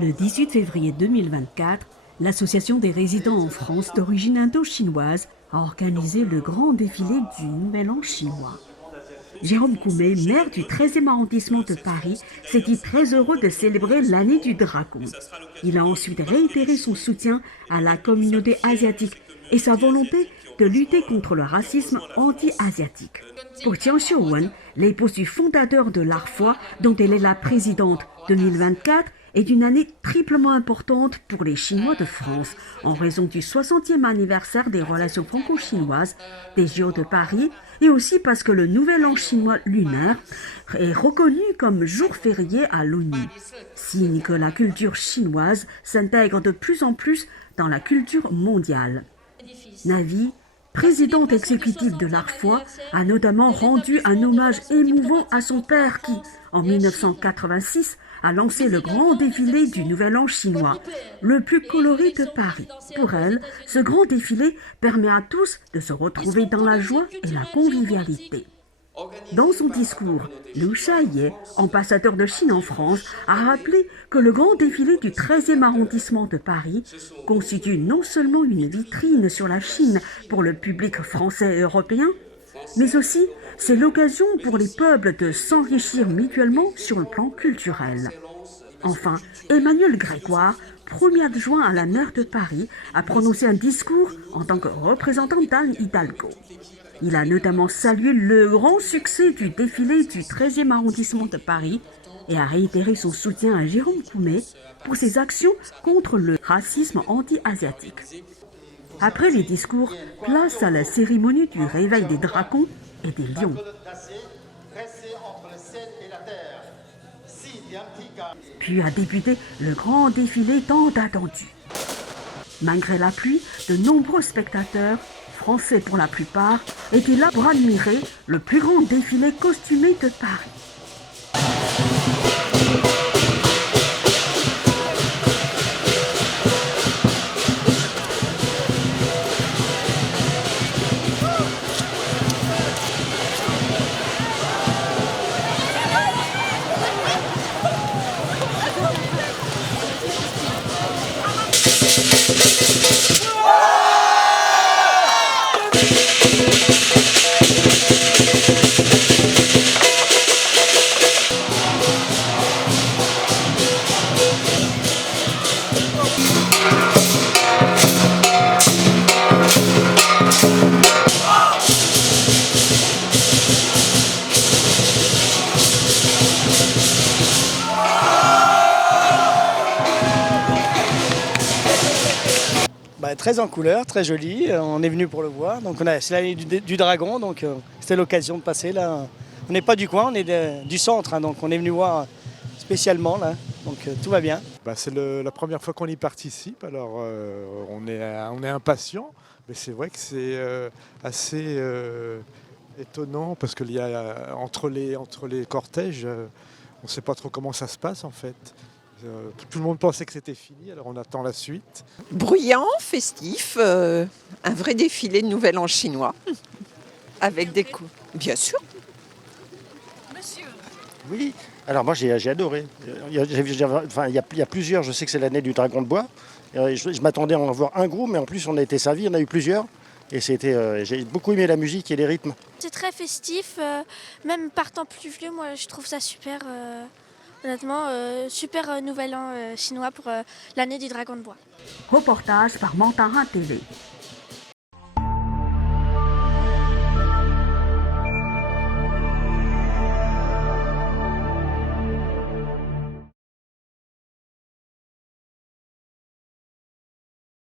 Le 18 février 2024, l'Association des résidents en France d'origine indo-chinoise a organisé le grand défilé du Nouvel An chinois. Jérôme Coumet, maire du 13e arrondissement de Paris, s'est dit très heureux de célébrer l'année du dragon. Il a ensuite réitéré son soutien à la communauté asiatique et sa volonté de lutter contre le racisme anti-asiatique. Pour Jiang Xiuwen, l'épouse du fondateur de l'Arfois, dont elle est la présidente 2024, est une année triplement importante pour les Chinois de France, en raison du 60e anniversaire des relations franco-chinoises, des JO de Paris, et aussi parce que le Nouvel An chinois lunaire est reconnu comme jour férié à l'ONU, signe que la culture chinoise s'intègre de plus en plus dans la culture mondiale. Navi, présidente exécutive de l'Arfois, a notamment rendu un hommage émouvant à son père qui, en 1986, a lancé le grand défilé du Nouvel An chinois, le plus coloré de Paris. Pour elle, ce grand défilé permet à tous de se retrouver dans la joie et la convivialité. Dans son discours, Liu Shaye, ambassadeur de Chine en France, a rappelé que le grand défilé du 13e arrondissement de Paris constitue non seulement une vitrine sur la Chine pour le public français et européen, mais aussi c'est l'occasion pour les peuples de s'enrichir mutuellement sur le plan culturel. Enfin, Emmanuel Grégoire, premier adjoint à la maire de Paris, a prononcé un discours en tant que représentant d'Anne Hidalgo. Il a notamment salué le grand succès du défilé du 13e arrondissement de Paris et a réitéré son soutien à Jérôme Coumet pour ses actions contre le racisme anti-asiatique. Après les discours, place à la cérémonie du réveil des dragons et des lions. Puis a débuté le grand défilé tant attendu. Malgré la pluie, de nombreux spectateurs, français pour la plupart, étaient là pour admirer le plus grand défilé costumé de Paris. Très en couleur, très joli. On est venu pour le voir. Donc c'est l'année du dragon, donc c'était l'occasion de passer là. On n'est pas du coin, on est du centre, hein, donc on est venu voir spécialement là. Donc tout va bien. C'est la première fois qu'on y participe, alors on est impatient, mais c'est vrai que c'est assez étonnant parce qu'il y a entre les cortèges, on ne sait pas trop comment ça se passe en fait. Tout le monde pensait que c'était fini, alors on attend la suite. Bruyant, festif, un vrai défilé de Nouvel An chinois, avec des coups. Bien sûr. Monsieur. Oui, alors moi j'ai adoré. Il y a plusieurs, je sais que c'est l'année du dragon de bois. Je m'attendais à en voir un gros, mais en plus on a été servi, on a eu plusieurs. Et j'ai beaucoup aimé la musique et les rythmes. C'est très festif, même par temps pluvieux, moi je trouve ça super. Honnêtement, super Nouvel An chinois pour l'année du dragon de bois. Reportage par Mantarin TV.